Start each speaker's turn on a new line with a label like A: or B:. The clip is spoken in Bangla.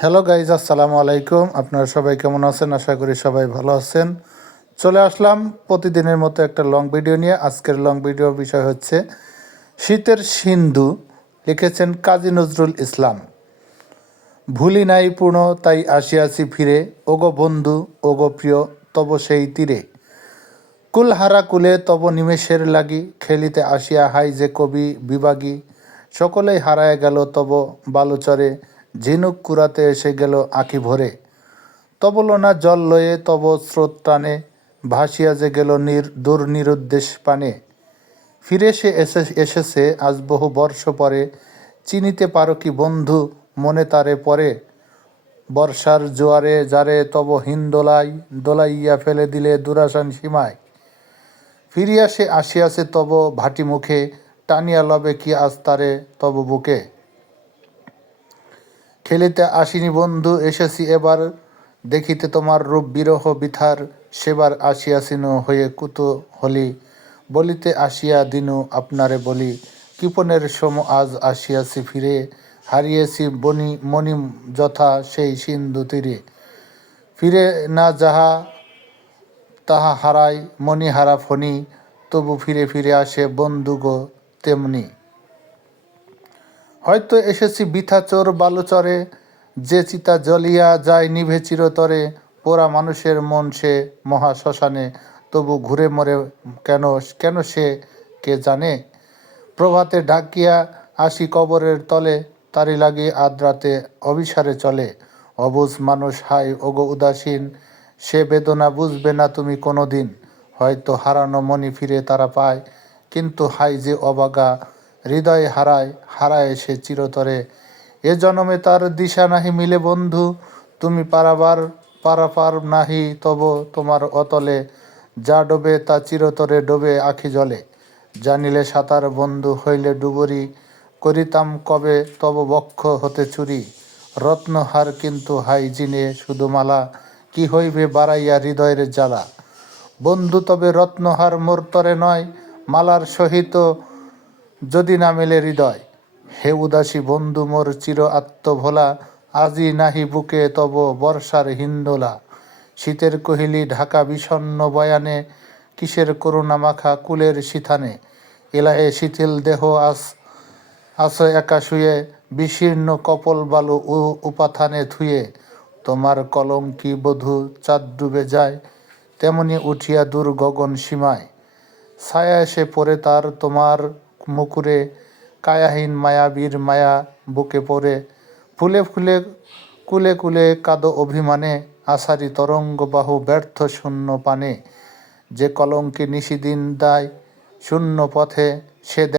A: হ্যালো গাইজ আসসালামু আলাইকুম আপনারা সবাই কেমন আছেন? আশা করি সবাই ভালো আছেন। চলে আসলাম প্রতিদিনের মতো একটা লং ভিডিও নিয়ে। আজকের লং ভিডিও বিষয় হচ্ছে শীতের সিন্ধু, লিখেছেন কাজী নজরুল ইসলাম। ভুলি নাই পূর্ণ, তাই আসিয়াছি ফিরে। ওগো বন্ধু, ওগো প্রিয়, তব সেই তীরে। কুলহারা কুলে, তব নিমেষের লাগি। খেলিতে আসিয়া হাই যে কবি, বিভাগী। সকলেই হারায় গেল তব বালুচরে। ঝিনুক কুড়াতে এসে গেল আঁকি ভরে। তবলনা জল লয়ে তব স্রোত টানে, ভাসিয়া যে গেল নির দূর নিরুদ্দেশ পানে। ফিরে সে এসে, এসেছে আজ বহু বর্ষ পরে, চিনিতে পারো কি বন্ধু মনে তারে পরে। বর্ষার জোয়ারে যারে তব হিন দোলাই, দোলাইয়া ফেলে দিলে দুরাসান সীমায়। ফিরিয়া সে আসিয়াছে তব ভাটি মুখে, টানিয়া লবে কি আজ তারে তব বুকে। খেলিতে আসিনি বন্ধু, এসেছি এবার। দেখিতে তোমার রূপ বিরহ বিথার, সেবার আসিয়াছিনু হয়ে কুতো হলি। বলিতে আসিয়া দিনু আপনারে বলি কৃপণের সম আজ আসিয়াছি ফিরে। হারিয়েছি বনি মণি যথা সেই সিন্ধু তীরে। ফিরে না যাহা তাহা হারায় মণি হারা ফণি, তবু ফিরে ফিরে আসে বন্ধু গো তেমনি। হয়তো এসেছি বৃথা চোর বালুচরে, যে চিতা জ্বলিয়া যায় নিভে চিরতরে, পোড়া মানুষের মন সে মহা শ্মশানে, তবু ঘুরে মরে কেন কেন সে কে জানে? প্রভাতে ডাকিয়া আসি কবরের তলে, তারি লাগে আদ্রাতে অবিসারে চলে। অবুজ মানুষ হাই ওগো উদাসীন, সে বেদনা বুঝবে না তুমি কোনো দিন হয়তো হারানো মনি ফিরে তারা পায়, কিন্তু হাই যে অবাগা হৃদয় হারায় হারায় সে চিরতরে। এ জনমে তার দিশা নাহি মিলে বন্ধু, তুমি পারাবার, পারাপার নাহি তব তোমার অতলে। যা ডোবে তা চিরতরে ডোবে আখি জলে। জানিলে সাঁতার বন্ধু হইলে ডুবুরি, করিতাম কবে তব বক্ষ হতে চুরি। রত্নহার কিন্তু হাই জিনে শুধু মালা, কি হইবে বাড়াইয়া হৃদয়ের জ্বালা। বন্ধু তবে রত্নহার মোর তরে নয়, মালার সহিত যদি না মেলে হৃদয়, হে উদাসী বন্ধু মোর চির আত্মভোলা, আজি নাহি বুকে তব বর্ষার হিন্দোলা। শীতের কহিলি ঢাকা বিষণ্ণ বয়ানে, কিসের করুণা মাখা কুলের শিথানে? এলাহে শিথিল দেহ আস আস একা শুয়ে, বিশীর্ণ কপল বালু উ- উপাথানে ধুয়ে। তোমার কলঙ্কি বধূ চাঁদ ডুবে যায়, তেমনি উঠিয়া দূর গগন সীমায়। ছায়া এসে পড়ে তার তোমার মুকুরে, কায়াহীন মায়া, বীর মায়া, বুকে পড়ে। ফুলে ফুলে, কুলে কুলে কাদো অভিমানে, আষাঢ়ি তরঙ্গ বাহু ব্যর্থ শূন্য পানে। যে কলঙ্কে নিশিদিন দায় শূন্য পথে, সে